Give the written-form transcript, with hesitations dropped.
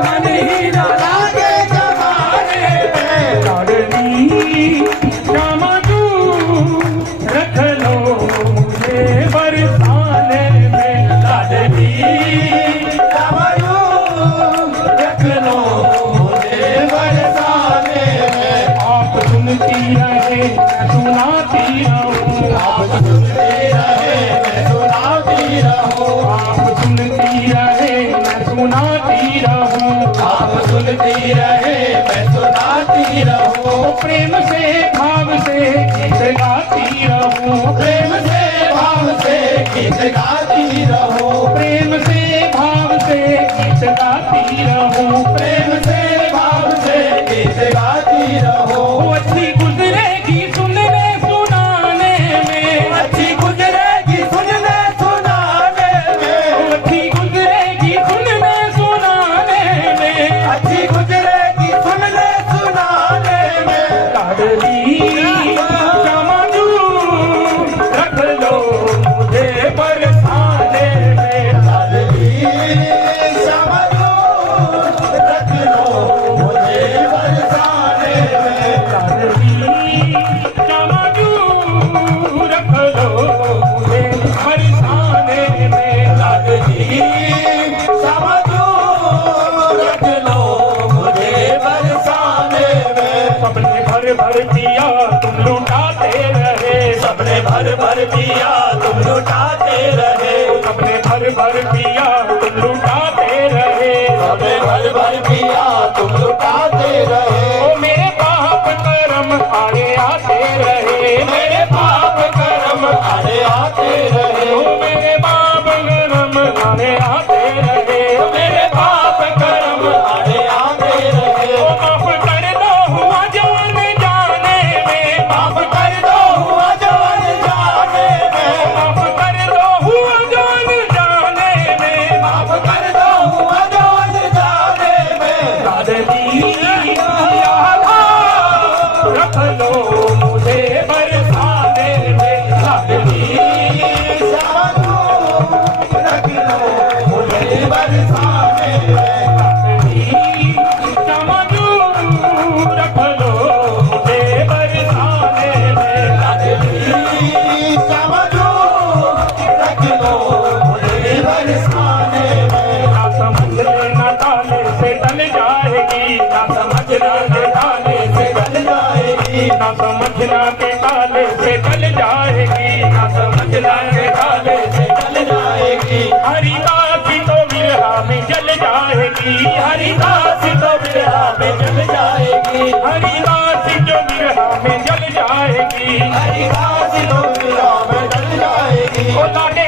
मन ही न लागे जमाने में। लाडली श्यामा तू रख लो मुझे बरसाने में। लाडली श्यामा तू रख लो मुझे बरसाने में। आप सुनती रहे मैं सुनाती रहूं। आप सुनते रहे मैं सुनाती रहूं। आप सुनती रहे मैं सुनाती रहूं। आप सुनती रहे मैं सुनाती रहूं। प्रेम से भाव से गीत गाती रहूं। प्रेम से भाव से गीत गाती रहूं। प्रेम से भाव से गीत गाती रहूं। प्रेम से भाव से गीत गाती रहूं। अच्छी गुजरेगी सुनने सुनाने में। अच्छी गुजरेगी सुनने सुनाने में। अच्छी गुजरेगी सुनने सुनाने में। अच्छी गुजरेगी सुनने सुनाने में। लाडली श्यामा तू रख लो मुझे बरसाने में। लाडली श्यामा तू रख लो मुझे बरसाने में। लाडली श्यामा तू रख लो मुझे बरसाने में। लाडली श्यामा तू रख लो मुझे बरसाने में। सबने भर भर दिया तुम लुटाते रहे। सबने भर भर दिया तुम लुटाते रहे। सबने भर भर दिया तुम लुटाते रहे। सबने भर भर दिया तुम लुटाते रहे। ओ मेरे पाप कर्म आए आते रहे। मेरे पाप कर्म आड़े आते रहे। ओ मेरे पाप कर्म आए आते रहे। मेरे पाप कर्म आड़े आते रहे। ओ माफ कर दो हुआ जान जाने में। माफ कर दो हुआ जान जाने में। माफ कर दो हुआ जान जाने में। माफ कर दो हुआ जान जाने में। लाडली रख लो मुझे बरसाने में। लाडली श्यामा तू रख लो मुझे बरसाने में। लाडली श्यामा तू रख लो मुझे बरसाने में। लाडली श्यामा तू रख लो मुझे बरसाने में। ना समझ लेना ताले से टल जाएगी। ना समझना के ताले से चल जाएगी। ना समझना के ताले से टल जाएगी। ना समझना के ताले से चल जाएगी। हरिदासी तो विरहा में जल जाएगी। हरिदासी तो विरहा में जल जाएगी। हरिदासी जो विरहा में जल जाएगी। हरिदास तो विरह में चल जाएगी। ओ लाडे